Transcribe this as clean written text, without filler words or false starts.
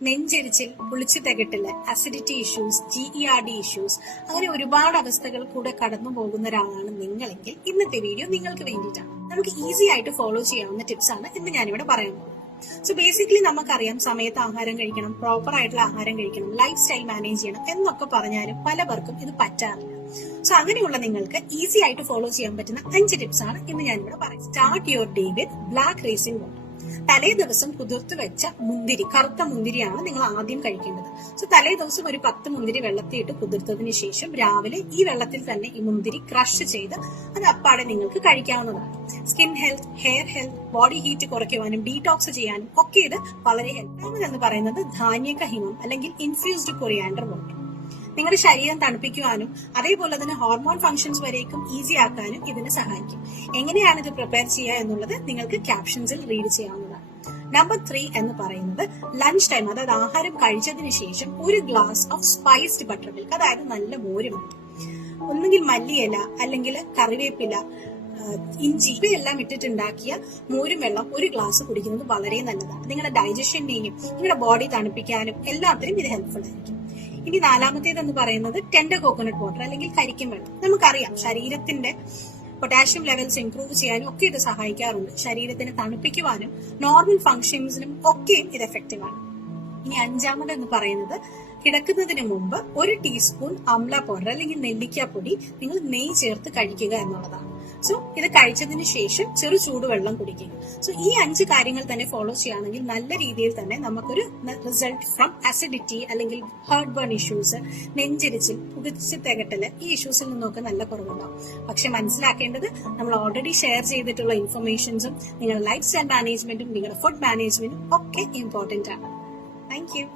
നെഞ്ചെരിച്ചിൽ, പുളിച്ചു തികട്ടല്, acidity issues, GERD issues, അങ്ങനെ ഒരുപാട് അവസ്ഥകൾ കൂടെ കടന്നു പോകുന്ന ഒരാളാണ് നിങ്ങളെങ്കിൽ ഇന്നത്തെ വീഡിയോ നിങ്ങൾക്ക് വേണ്ടിയിട്ടാണ്. നമുക്ക് ഈസി ആയിട്ട് ഫോളോ ചെയ്യാവുന്ന ടിപ്സ് ആണ് ഇന്ന് ഞാനിവിടെ പറയാൻ പോകുന്നത്. സോ ബേസിക്കലി നമുക്കറിയാം, സമയത്ത് ആഹാരം കഴിക്കണം, പ്രോപ്പർ ആയിട്ടുള്ള ആഹാരം കഴിക്കണം, ലൈഫ് സ്റ്റൈൽ മാനേജ് ചെയ്യണം എന്നൊക്കെ പറഞ്ഞാലും പലവർക്കും ഇത് പറ്റാറില്ല. സോ അങ്ങനെയുള്ള നിങ്ങൾക്ക് ഈസി ആയിട്ട് ഫോളോ ചെയ്യാൻ പറ്റുന്ന 5 ടിപ്സ് ആണ് ഇന്ന് ഞാനിവിടെ പറയാം. Start your day with black raisin water. തലേ ദിവസം കുതിർത്ത് വെച്ച മുന്തിരി, കറുത്ത മുന്തിരിയാണ് നിങ്ങൾ ആദ്യം കഴിക്കേണ്ടത്. സോ തലേ ദിവസം ഒരു 10 മുന്തിരി വെള്ളത്തിലിട്ട് കുതിർത്തതിന് ശേഷം രാവിലെ ഈ വെള്ളത്തിൽ തന്നെ ഈ മുന്തിരി ക്രഷ് ചെയ്ത് അത് അപ്പാടെ നിങ്ങൾക്ക് കഴിക്കാവുന്നതാണ്. Skin health, hair health, body heat കുറയ്ക്കുവാനും ഡീടോക്സ് ചെയ്യാനും ഒക്കെ ഇത് വളരെ ഹെൽപ്പ് എന്ന് പറയുന്നത് ധാന്യക ഹിമം അല്ലെങ്കിൽ ഇൻഫ്യൂസ്ഡ് കൊറിയാൻഡർ വാട്ടർ. നിങ്ങളുടെ ശരീരം തണുപ്പിക്കുവാനും അതേപോലെ തന്നെ ഹോർമോൺ ഫംഗ്ഷൻസ് വരേക്കും ഈസി ആക്കാനും ഇതിന് സഹായിക്കും. എങ്ങനെയാണ് ഇത് പ്രിപ്പയർ ചെയ്യുക എന്നുള്ളത് നിങ്ങൾക്ക് ക്യാപ്ഷൻസിൽ റീഡ് ചെയ്യാവുന്നതാണ്. നമ്പർ 3 എന്ന് പറയുന്നത് ലഞ്ച് ടൈം, അതായത് ആഹാരം കഴിച്ചതിന് ശേഷം ഒരു glass of spiced butter milk, അതായത് നല്ല മോരുമുണ്ട്, ഒന്നുകിൽ മല്ലിയില അല്ലെങ്കിൽ കറിവേപ്പില, ഇഞ്ചി ഇവയെല്ലാം ഇട്ടിട്ടുണ്ടാക്കിയ മോരും വെള്ളം ഒരു ഗ്ലാസ് കുടിക്കുന്നത് വളരെ നല്ലതാണ്. നിങ്ങളുടെ ഡൈജഷന്റെയും നിങ്ങളുടെ ബോഡി തണുപ്പിക്കാനും എല്ലാത്തിനും ഇത് ഹെൽപ്ഫുൾ ആയിരിക്കും. ഇനി 4മത്തേത് എന്ന് പറയുന്നത് ടെൻഡർ കോക്കനട്ട് വാട്ടർ അല്ലെങ്കിൽ കരിക്കും വെള്ളം. നമുക്കറിയാം, ശരീരത്തിന്റെ പൊട്ടാഷ്യം ലെവൽസ് ഇംപ്രൂവ് ചെയ്യാനും ഒക്കെ ഇത് സഹായിക്കാറുണ്ട്. ശരീരത്തിനെ തണുപ്പിക്കുവാനും നോർമൽ ഫംഗ്ഷൻസിനും ഒക്കെയും ഇത് എഫക്റ്റീവ് ആണ്. ഇനി 5മത് എന്ന് പറയുന്നത് കിടക്കുന്നതിന് മുമ്പ് 1 ടീസ്പൂൺ അംല പൗഡർ അല്ലെങ്കിൽ നെല്ലിക്കാപ്പൊടി നിങ്ങൾ നെയ്യ് ചേർത്ത് കഴിക്കുക എന്നുള്ളതാണ്. സോ ഇത് കഴിച്ചതിന് ശേഷം ചെറു ചൂടുവെള്ളം കുടിക്കുക. സോ ഈ 5 കാര്യങ്ങൾ തന്നെ ഫോളോ ചെയ്യുകയാണെങ്കിൽ നല്ല രീതിയിൽ തന്നെ നമുക്കൊരു റിസൾട്ട് ഫ്രം അസിഡിറ്റി അല്ലെങ്കിൽ ഹാർട്ട് ബേൺ ഇഷ്യൂസ്, നെഞ്ചരിച്ചിൽ, പുകച്ച് തികട്ടല്, ഈ ഇഷ്യൂസിൽ നിന്നൊക്കെ നല്ല കുറവുണ്ടാവും. പക്ഷെ മനസ്സിലാക്കേണ്ടത്, നമ്മൾ ഓൾറെഡി ഷെയർ ചെയ്തിട്ടുള്ള ഇൻഫർമേഷൻസും നിങ്ങളുടെ ലൈഫ് സ്റ്റൈൽ മാനേജ്മെന്റും നിങ്ങളുടെ ഫുഡ് മാനേജ്മെന്റും ഒക്കെ ഇമ്പോർട്ടന്റ് ആണ്. Thank you.